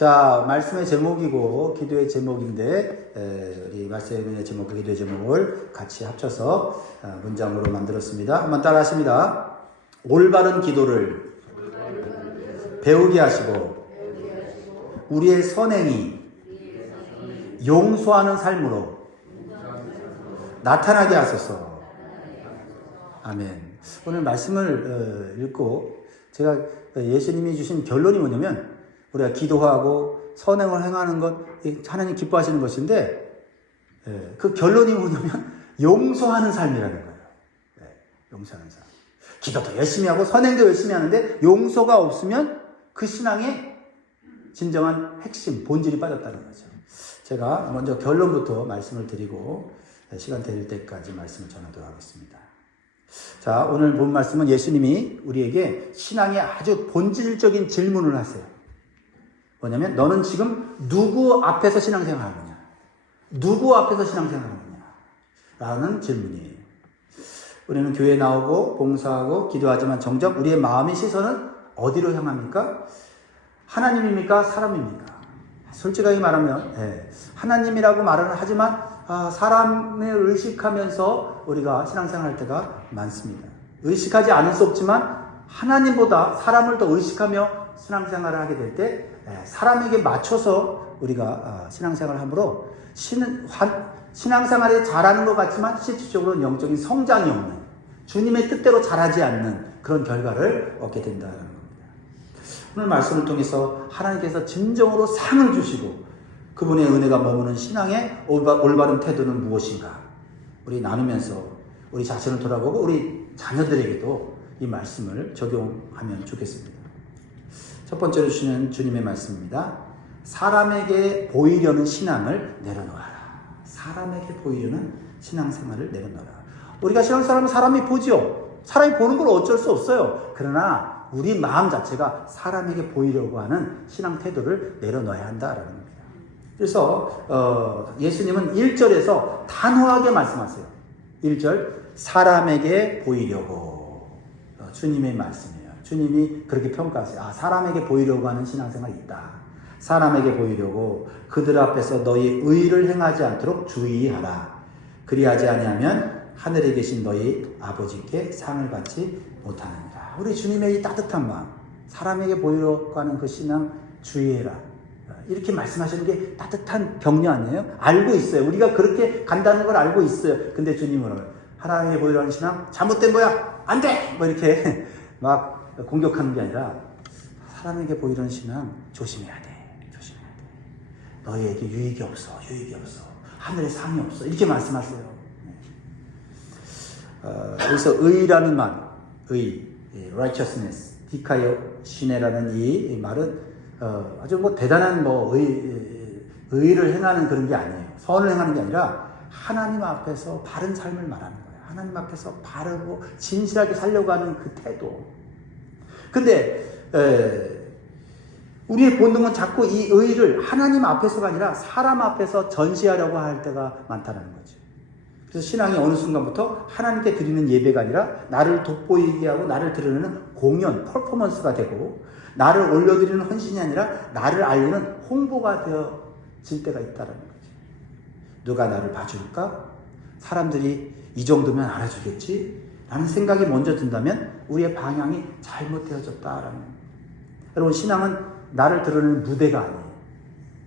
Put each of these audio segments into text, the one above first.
자, 말씀의 제목이고 기도의 제목인데 우리 말씀의 제목과 기도의 제목을 같이 합쳐서 문장으로 만들었습니다. 한번 따라 하십니다. 올바른 기도를 배우게 하시고 우리의 선행이 용서하는 삶으로 나타나게 하소서. 아멘. 오늘 말씀을 읽고 제가 예수님이 주신 결론이 뭐냐면 우리가 기도하고 선행을 행하는 것 하나님 기뻐하시는 것인데 그 결론이 뭐냐면 용서하는 삶이라는 거예요. 용서하는 삶. 기도도 열심히 하고 선행도 열심히 하는데 용서가 없으면 그 신앙의 진정한 핵심, 본질이 빠졌다는 거죠. 제가 먼저 결론부터 말씀을 드리고 시간 되릴 때까지 말씀을 전하도록 하겠습니다. 자, 오늘 본 말씀은 예수님이 우리에게 신앙의 아주 본질적인 질문을 하세요. 뭐냐면 너는 지금 누구 앞에서 신앙생활 하느냐? 누구 앞에서 신앙생활 하느냐? 라는 질문이에요. 우리는 교회에 나오고 봉사하고 기도하지만 정작 우리의 마음의 시선은 어디로 향합니까? 하나님입니까? 사람입니까? 솔직하게 말하면 하나님이라고 말은 하지만 사람을 의식하면서 우리가 신앙생활 할 때가 많습니다. 의식하지 않을 수 없지만 하나님보다 사람을 더 의식하며 신앙생활을 하게 될 때 사람에게 맞춰서 우리가 신앙생활을 하므로 신앙생활에 잘하는 것 같지만 실질적으로는 영적인 성장이 없는 주님의 뜻대로 잘하지 않는 그런 결과를 얻게 된다는 겁니다. 오늘 말씀을 통해서 하나님께서 진정으로 상을 주시고 그분의 은혜가 머무는 신앙의 올바른 태도는 무엇인가 우리 나누면서 우리 자신을 돌아보고 우리 자녀들에게도 이 말씀을 적용하면 좋겠습니다. 첫 번째로 주시는 주님의 말씀입니다. 사람에게 보이려는 신앙을 내려놓아라. 사람에게 보이려는 신앙생활을 내려놓아라. 우리가 신앙생활하면 사람이 보죠. 사람이 보는 걸 어쩔 수 없어요. 그러나 우리 마음 자체가 사람에게 보이려고 하는 신앙 태도를 내려놓아야 한다라는 겁니다. 그래서 예수님은 1절에서 단호하게 말씀하세요. 1절 사람에게 보이려고 주님의 말씀이에요. 주님이 그렇게 평가하세요. 사람에게 보이려고 하는 신앙생활이 있다. 사람에게 보이려고 그들 앞에서 너희 의를 행하지 않도록 주의하라. 그리하지 아니하면 하늘에 계신 너희 아버지께 상을 받지 못하느니라. 우리 주님의 이 따뜻한 마음, 사람에게 보이려고 하는 그 신앙 주의해라. 이렇게 말씀하시는 게 따뜻한 격려 아니에요? 알고 있어요. 우리가 그렇게 간다는 걸 알고 있어요. 근데 주님은 하나님에게 보이려고 하는 신앙 잘못된 거야. 안 돼! 뭐 이렇게 막 공격하는 게 아니라 사람에게 보이려는 신앙 조심해야 돼. 조심해야 돼. 너희에게 유익이 없어. 유익이 없어. 하늘에 상이 없어. 이렇게 말씀하세요. 여기서 의라는 말, righteousness, 디카요 시네라는 이 말은 아주 대단한 의를 행하는 그런 게 아니에요. 선을 행하는 게 아니라 하나님 앞에서 바른 삶을 말하는 거예요. 하나님 앞에서 바르고 진실하게 살려고 하는 그 태도. 근데 우리의 본능은 자꾸 이 의를 하나님 앞에서가 아니라 사람 앞에서 전시하려고 할 때가 많다는 거죠. 그래서 신앙이 어느 순간부터 하나님께 드리는 예배가 아니라 나를 돋보이게 하고 나를 드러내는 공연, 퍼포먼스가 되고 나를 올려드리는 헌신이 아니라 나를 알리는 홍보가 되어질 때가 있다는 거죠. 누가 나를 봐줄까? 사람들이 이 정도면 알아주겠지? 라는 생각이 먼저 든다면 우리의 방향이 잘못되어졌다라는 거예요. 여러분, 신앙은 나를 드러내는 무대가 아니에요.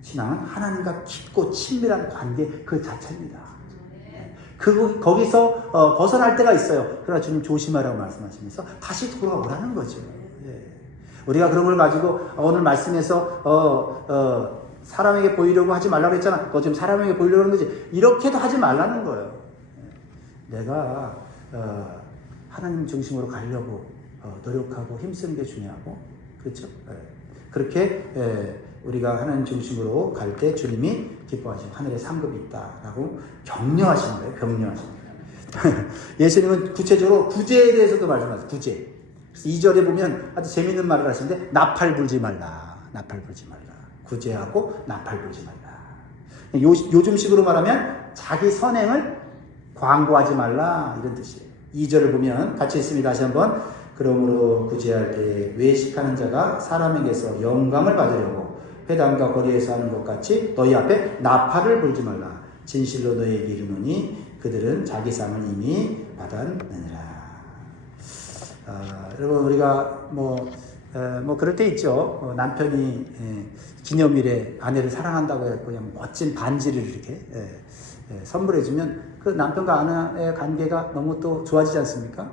신앙은 하나님과 깊고 친밀한 관계 그 자체입니다. 거기서 벗어날 때가 있어요. 그러나 주님 조심하라고 말씀하시면서 다시 돌아오라는 거죠. 우리가 그런 걸 가지고 오늘 말씀에서 사람에게 보이려고 하지 말라고 했잖아. 너 지금 사람에게 보이려고 하는 거지. 이렇게도 하지 말라는 거예요. 내가 하나님 중심으로 가려고 노력하고 힘쓰는 게 중요하고, 그렇죠? 그렇게 우리가 하나님 중심으로 갈 때 주님이 기뻐하시는 하늘에 상급이 있다라고 격려하시는 거예요. 격려하시는 거예요. 예수님은 구체적으로 구제에 대해서도 말씀하세요. 구제. 그래서 2절에 보면 아주 재밌는 말을 하시는데 나팔 불지 말라. 나팔 불지 말라. 구제하고 나팔 불지 말라. 요즘식으로 말하면 자기 선행을 광고하지 말라 이런 뜻이에요. 2절을 보면 같이 있습니다. 다시 한번. 그러므로 구제할 때 외식하는 자가 사람에게서 영감을 받으려고 회당과 거리에서 하는 것 같이 너희 앞에 나팔을 불지 말라. 진실로 너희에게 이르노니 그들은 자기 상을 이미 받았느니라. 여러분 우리가 뭐 그럴 때 있죠. 남편이 기념일에 아내를 사랑한다고 해서 그냥 멋진 반지를 이렇게 선물해주면 그 남편과 아내의 관계가 너무 또 좋아지지 않습니까?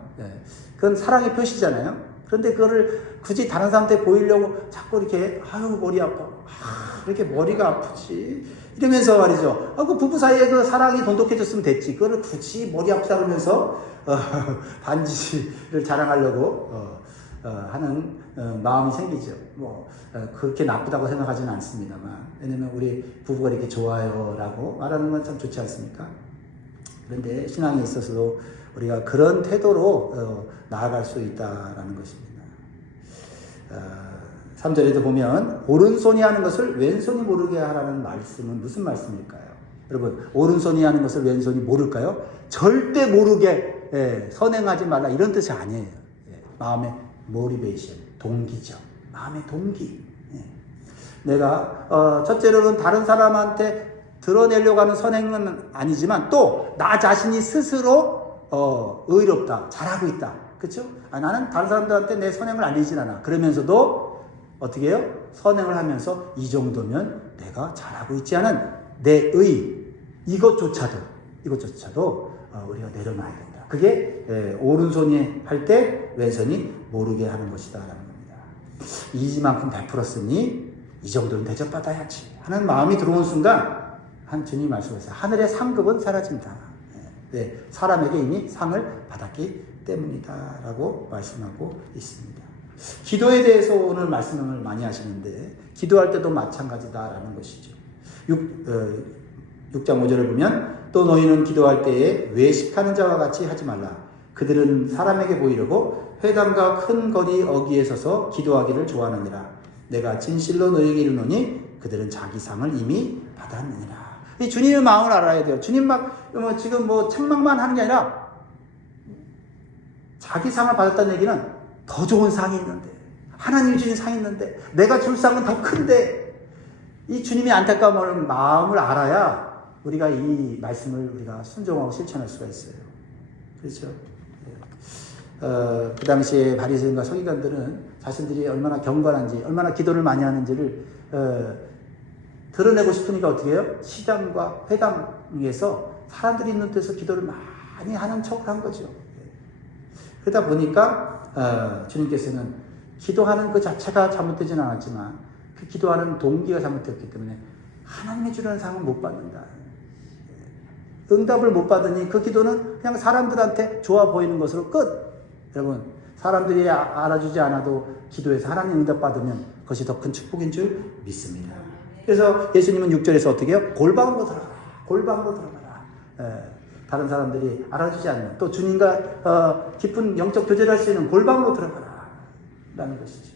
그건 사랑의 표시잖아요. 그런데 그거를 굳이 다른 사람한테 보이려고 자꾸 이렇게 아유 머리 아파, 이렇게 머리가 아프지 이러면서 말이죠. 그 부부 사이에 그 사랑이 돈독해졌으면 됐지. 그거를 굳이 머리 아프다 그러면서 반지를 자랑하려고 하는 마음이 생기죠. 그렇게 나쁘다고 생각하지는 않습니다만, 왜냐면 우리 부부가 이렇게 좋아요라고 말하는 건 참 좋지 않습니까? 그런데 신앙에 있어서도 우리가 그런 태도로 나아갈 수 있다라는 것입니다. 3절에도 보면 오른손이 하는 것을 왼손이 모르게 하라는 말씀은 무슨 말씀일까요? 여러분, 오른손이 하는 것을 왼손이 모를까요? 절대 모르게 선행하지 말라 이런 뜻이 아니에요. 마음의 모티베이션, 동기죠. 마음의 동기. 내가 첫째로는 다른 사람한테 드러내려고 하는 선행은 아니지만 또 나 자신이 스스로 의롭다, 잘하고 있다. 그렇죠? 나는 다른 사람들한테 내 선행을 알리진 않아. 그러면서도 어떻게 해요? 선행을 하면서 이 정도면 내가 잘하고 있지 않은 내 의, 이것조차도 우리가 내려놔야 된다. 그게 오른손이 할 때 왼손이 모르게 하는 것이다 라는 겁니다. 이만큼 베풀었으니 이 정도는 대접받아야지 하는 마음이 들어온 순간 주님이 말씀하셨어요. 하늘의 상급은 사라진다. 사람에게 이미 상을 받았기 때문이다 라고 말씀하고 있습니다. 기도에 대해서 오늘 말씀을 많이 하시는데 기도할 때도 마찬가지다라는 것이죠. 6장 5절을 보면 또 너희는 기도할 때에 외식하는 자와 같이 하지 말라. 그들은 사람에게 보이려고 회당과 큰 거리 어귀에 서서 기도하기를 좋아하느니라. 내가 진실로 너희에게 이르노니 그들은 자기 상을 이미 받았느니라. 이 주님의 마음을 알아야 돼요. 주님 지금 책망만 하는 게 아니라 자기 상을 받았다는 얘기는 더 좋은 상이 있는데, 하나님이 주신 상이 있는데, 내가 줄 상은 더 큰데, 이 주님의 안타까운 마음을 알아야 우리가 이 말씀을 우리가 순종하고 실천할 수가 있어요. 그렇죠? 그 당시에 바리새인과 서기관들은 자신들이 얼마나 경건한지, 얼마나 기도를 많이 하는지를 드러내고 싶으니까 어떻게 해요? 시장과 회당에서 사람들이 있는 데서 기도를 많이 하는 척을 한 거죠. 그러다 보니까 주님께서는 기도하는 그 자체가 잘못되진 않았지만 그 기도하는 동기가 잘못됐기 때문에 하나님이 주는 상은 못 받는다. 응답을 못 받으니 그 기도는 그냥 사람들한테 좋아 보이는 것으로 끝. 여러분, 사람들이 알아주지 않아도 기도해서 하나님 응답 받으면 그것이 더 큰 축복인 줄 믿습니다. 그래서 예수님은 6절에서 어떻게 해요? 골방으로 들어가라. 골방으로 들어가라. 다른 사람들이 알아주지 않는, 또 주님과 깊은 영적 교제를 할 수 있는 골방으로 들어가라 라는 것이죠.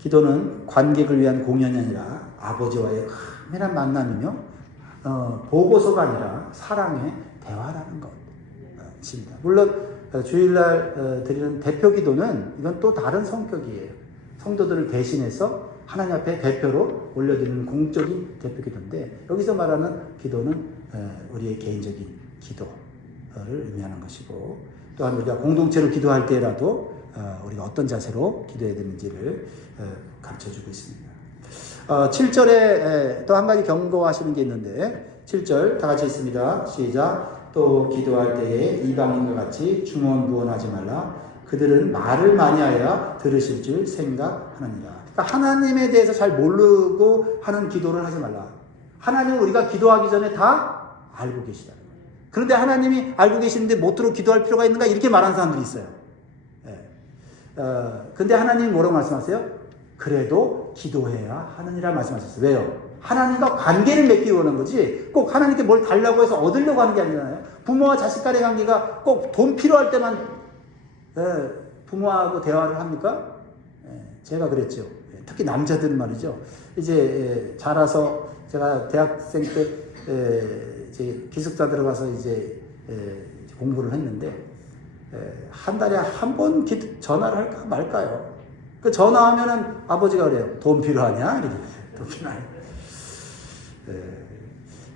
기도는 관객을 위한 공연이 아니라 아버지와의 은밀한 만남이며 보고서가 아니라 사랑의 대화라는 것입니다. 물론 주일날 드리는 대표 기도는 이건 또 다른 성격이에요. 성도들을 대신해서 하나님 앞에 대표로 올려드리는 공적인 대표 기도인데, 여기서 말하는 기도는 우리의 개인적인 기도를 의미하는 것이고, 또한 우리가 공동체로 기도할 때라도 우리가 어떤 자세로 기도해야 되는지를 가르쳐주고 있습니다. 7절에 또 한 가지 경고하시는 게 있는데, 7절 다 같이 있습니다. 시작. 또 기도할 때에 이방인과 같이 중언부언하지 말라. 그들은 말을 많이 하여야 들으실 줄 생각하느니라. 그러니까 하나님에 대해서 잘 모르고 하는 기도를 하지 말라. 하나님은 우리가 기도하기 전에 다 알고 계시다. 그런데 하나님이 알고 계시는데 못 들어 기도할 필요가 있는가? 이렇게 말하는 사람들이 있어요. 근데 하나님이 뭐라고 말씀하세요? 그래도 기도해야 하느니라 말씀하셨어요. 왜요? 하나님과 관계를 맺기 원하는 거지 꼭 하나님께 뭘 달라고 해서 얻으려고 하는 게 아니잖아요. 부모와 자식 간의 관계가 꼭 돈 필요할 때만 부모하고 대화를 합니까? 제가 그랬죠. 특히 남자들 말이죠. 이제 자라서 제가 대학생 때 이제 기숙사 들어가서 이제 공부를 했는데 한 달에 한 번 전화를 할까 말까요? 그 전화하면은 아버지가 그래요. 돈 필요하냐? 이렇게. 돈 필요하냐?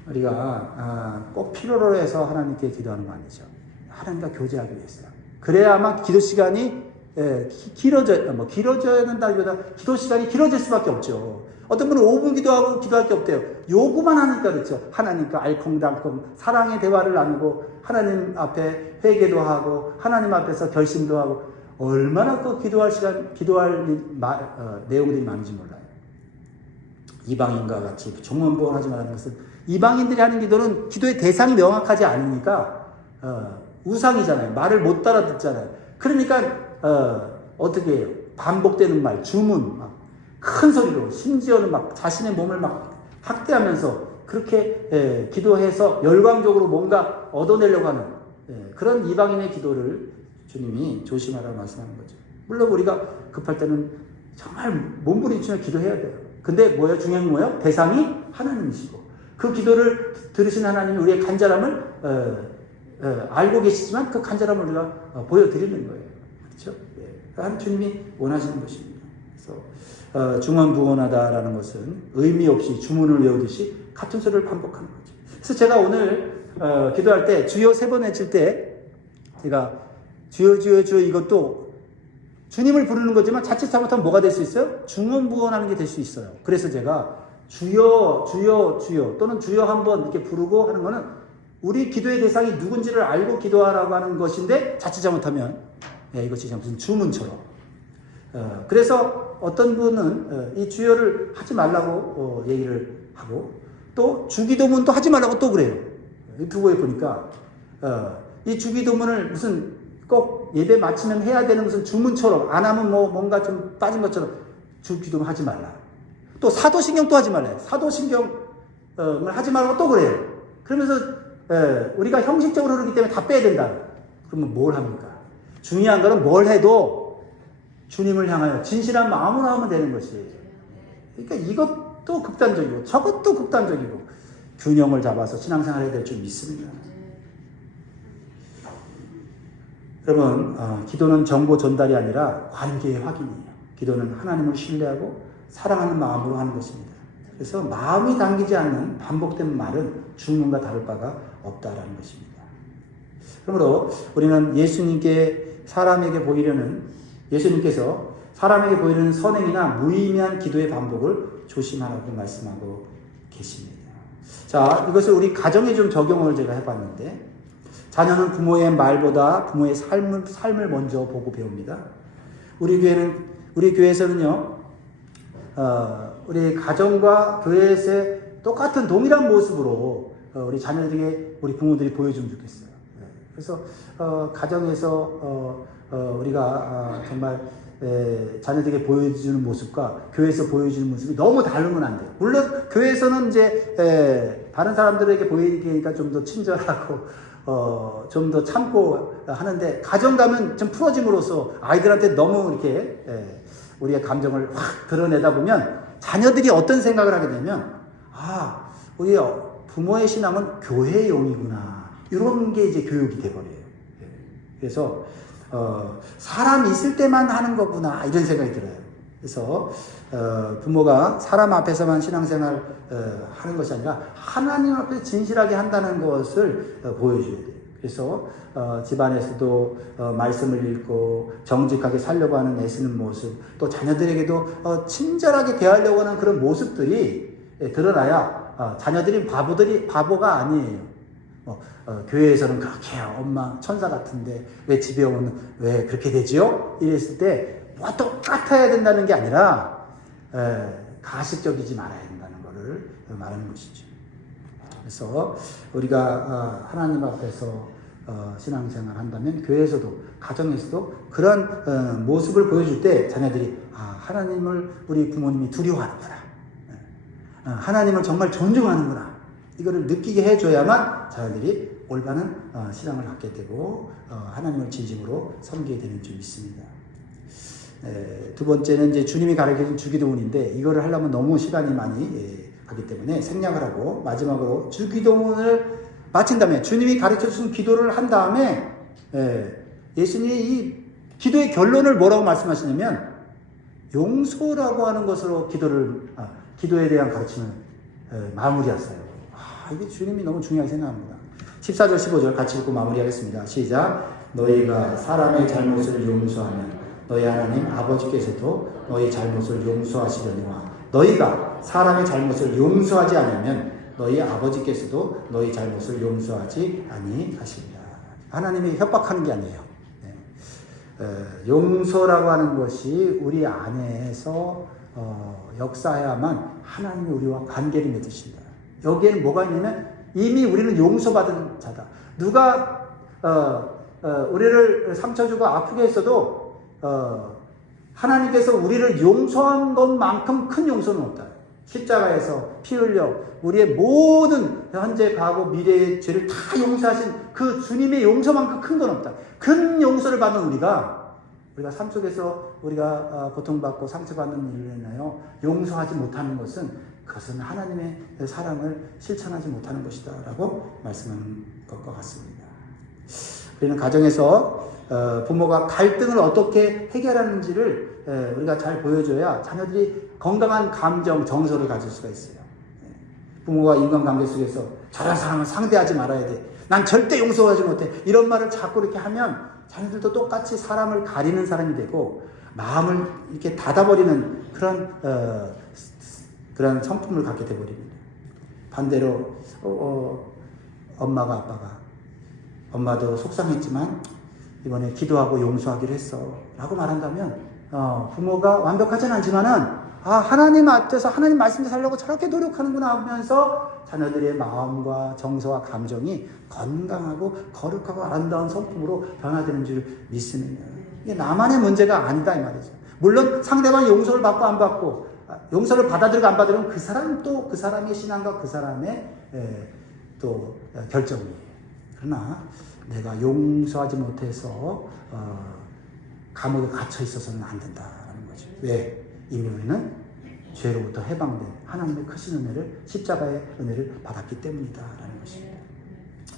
우리가 꼭 필요로 해서 하나님께 기도하는 거 아니죠. 하나님과 교제하기 위해서. 그래야만 기도 시간이 길어져야 된다기보다 기도 시간이 길어질 수밖에 없죠. 어떤 분은 5분 기도하고 기도할 게 없대요. 요구만 하니까 그렇죠. 하나님과 알콩달콩 사랑의 대화를 나누고 하나님 앞에 회개도 하고 하나님 앞에서 결심도 하고 얼마나 그 기도할 내용들이 많은지 몰라요. 이방인과 같이 종언부언하지 말라는 것은 이방인들이 하는 기도는 기도의 대상이 명확하지 않으니까 우상이잖아요. 말을 못 알아듣잖아요. 그러니까 어떻게 해요? 반복되는 말, 주문, 막 큰 소리로 심지어는 막 자신의 몸을 막 학대하면서 그렇게 기도해서 열광적으로 뭔가 얻어내려고 하는 그런 이방인의 기도를 주님이 조심하라고 말씀하는 거죠. 물론 우리가 급할 때는 정말 몸부림치며 기도해야 돼요. 근데 뭐예요? 중요한 건 뭐예요? 대상이 하나님이시고 그 기도를 들으신 하나님이 우리의 간절함을 알고 계시지만 그 간절함을 우리가 보여드리는 거예요. 그렇죠? 하나님 주님이 원하시는 것입니다. 그래서 중언부언하다라는 것은 의미 없이 주문을 외우듯이 같은 소리를 반복하는 거죠. 그래서 제가 오늘 기도할 때 주여 3번 외칠 때 제가 주여 주여 주여 이것도 주님을 부르는 거지만 자칫 잘못하면 뭐가 될 수 있어요? 중언부언하는 게 될 수 있어요. 그래서 제가 주여 주여 주여 또는 주여 한번 이렇게 부르고 하는 거는 우리 기도의 대상이 누군지를 알고 기도하라고 하는 것인데 자칫 잘못하면 이것이 무슨 주문처럼 그래서 어떤 분은 이 주여를 하지 말라고 얘기를 하고 또 주기도문도 하지 말라고 또 그래요. 유튜브에 보니까 이 주기도문을 무슨 꼭 예배 마치면 해야 되는 무슨 주문처럼 안 하면 뭐 뭔가 좀 빠진 것처럼 주기도문 하지 말라. 또 사도신경도 하지 말라요. 사도신경을 하지 말라고 또 그래요. 그러면서 우리가 형식적으로 그러기 때문에 다 빼야 된다. 그러면 뭘 합니까? 중요한 거는 뭘 해도 주님을 향하여 진실한 마음으로 하면 되는 것이에요. 그러니까 이것도 극단적이고 저것도 극단적이고 균형을 잡아서 신앙생활 해야 될 줄 믿습니다. 여러분, 기도는 정보 전달이 아니라 관계의 확인이에요. 기도는 하나님을 신뢰하고 사랑하는 마음으로 하는 것입니다. 그래서 마음이 담기지 않는 반복된 말은 주문과 다를 바가 없다라는 것입니다. 그러므로 우리는 예수님께서 사람에게 보이려는 선행이나 무의미한 기도의 반복을 조심하라고 말씀하고 계십니다. 자, 이것을 우리 가정에 좀 적용을 제가 해봤는데, 자녀는 부모의 말보다 부모의 삶을 먼저 보고 배웁니다. 우리 교회에서는요, 우리 가정과 교회에서의 똑같은 동일한 모습으로 우리 자녀들에게 우리 부모들이 보여주면 좋겠어요. 그래서 가정에서 우리가 정말 자녀들에게 보여주는 모습과 교회에서 보여주는 모습이 너무 다르면 안 돼요. 물론 교회에서는 이제 다른 사람들에게 보이기가 좀 더 친절하고 좀 더 참고 하는데 가정 가면 좀 풀어짐으로써 아이들한테 너무 이렇게 우리의 감정을 확 드러내다 보면 자녀들이 어떤 생각을 하게 되면 우리 부모의 신앙은 교회용이구나 이런 게 이제 교육이 돼버려요. 그래서 사람 있을 때만 하는 거구나 이런 생각이 들어요. 그래서 부모가 사람 앞에서만 신앙생활 하는 것이 아니라 하나님 앞에 진실하게 한다는 것을 보여줘야 돼요. 그래서 집안에서도 말씀을 읽고 정직하게 살려고 하는 애쓰는 모습, 또 자녀들에게도 친절하게 대하려고 하는 그런 모습들이 드러나야 자녀들이 바보가 아니에요. 교회에서는 그렇게 해요. 엄마 천사 같은데 왜 집에 오면 왜 그렇게 되지요? 이랬을 때 뭐 똑같아야 된다는 게 아니라 가식적이지 말아야 된다는 것을 말하는 것이죠. 그래서 우리가 하나님 앞에서 신앙생활 한다면 교회에서도 가정에서도 그런 모습을 보여줄 때 자녀들이 하나님을 우리 부모님이 두려워하는구나. 하나님을 정말 존중하는구나. 이거를 느끼게 해줘야만 자녀들이 올바른 신앙을 갖게 되고 하나님을 진심으로 섬기게 되는 줄 믿습니다. 두 번째는 이제 주님이 가르쳐준 주기도문인데 이거를 하려면 너무 시간이 많이 가기 때문에 생략을 하고 마지막으로 주기도문을 마친 다음에 주님이 가르쳐준 기도를 한 다음에 예수님이 이 기도의 결론을 뭐라고 말씀하시냐면 용서라고 하는 것으로 기도에 대한 가르침을 마무리했어요. 이게 주님이 너무 중요하게 생각합니다. 14절 15절 같이 읽고 마무리하겠습니다. 시작. 너희가 사람의 잘못을 용서하면 너희 하나님 아버지께서도 너희 잘못을 용서하시려니와 너희가 사람의 잘못을 용서하지 않으면 너희 아버지께서도 너희 잘못을 용서하지 아니하시리라. 하나님이 협박하는 게 아니에요. 용서라고 하는 것이 우리 안에서 역사해야만 하나님이 우리와 관계를 맺으신다. 여기에는 뭐가 있냐면 이미 우리는 용서받은 자다. 누가 우리를 상처 주고 아프게 했어도 하나님께서 우리를 용서한 것만큼 큰 용서는 없다. 십자가에서 피 흘려 우리의 모든 현재, 과거, 미래의 죄를 다 용서하신 그 주님의 용서만큼 큰 건 없다. 큰 용서를 받는 우리가 삶 속에서 우리가 고통받고 상처받는 일을 인하여 용서하지 못하는 것은 그것은 하나님의 사랑을 실천하지 못하는 것이다 라고 말씀하는 것과 같습니다. 우리는 가정에서 부모가 갈등을 어떻게 해결하는지를 우리가 잘 보여줘야 자녀들이 건강한 감정, 정서를 가질 수가 있어요. 부모가 인간관계 속에서 저런 사람을 상대하지 말아야 돼. 난 절대 용서하지 못해. 이런 말을 자꾸 이렇게 하면 자녀들도 똑같이 사람을 가리는 사람이 되고 마음을 이렇게 닫아버리는 그런 성품을 갖게 돼버립니다. 반대로 엄마가 아빠가 엄마도 속상했지만 이번에 기도하고 용서하기로 했어 라고 말한다면 부모가 완벽하진 않지만은 하나님 앞에서 하나님 말씀대로 살려고 저렇게 노력하는구나 하면서 자녀들의 마음과 정서와 감정이 건강하고 거룩하고 아름다운 성품으로 변화되는 줄 믿습니다. 이게 나만의 문제가 아니다 이 말이죠. 물론 상대방이 용서를 받고 안 받고 용서를 받아들이고 안 받아들이면 그 사람 또 그 사람의 신앙과 그 사람의 또 결정이에요. 그러나 내가 용서하지 못해서 감옥에 갇혀 있어서는 안 된다라는 거죠. 왜? 이미 우리는 죄로부터 해방된 하나님의 크신 은혜를, 십자가의 은혜를 받았기 때문이다라는 것입니다.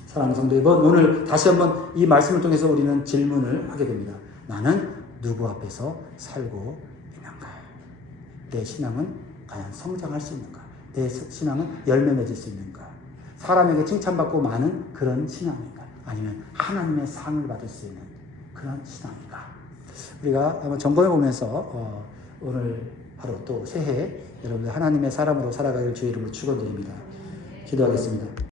사랑하는 성도 여러분, 오늘 다시 한번 이 말씀을 통해서 우리는 질문을 하게 됩니다. 나는 누구 앞에서 살고 있는가? 내 신앙은 과연 성장할 수 있는가? 내 신앙은 열매 맺을 수 있는가? 사람에게 칭찬받고 많은 그런 신앙인가? 아니면 하나님의 상을 받을 수 있는 그런 신앙인가? 우리가 한번 점검해 보면서 오늘 하루 또 새해 여러분들 하나님의 사람으로 살아가길 주의 이름으로 축원드립니다. 기도하겠습니다.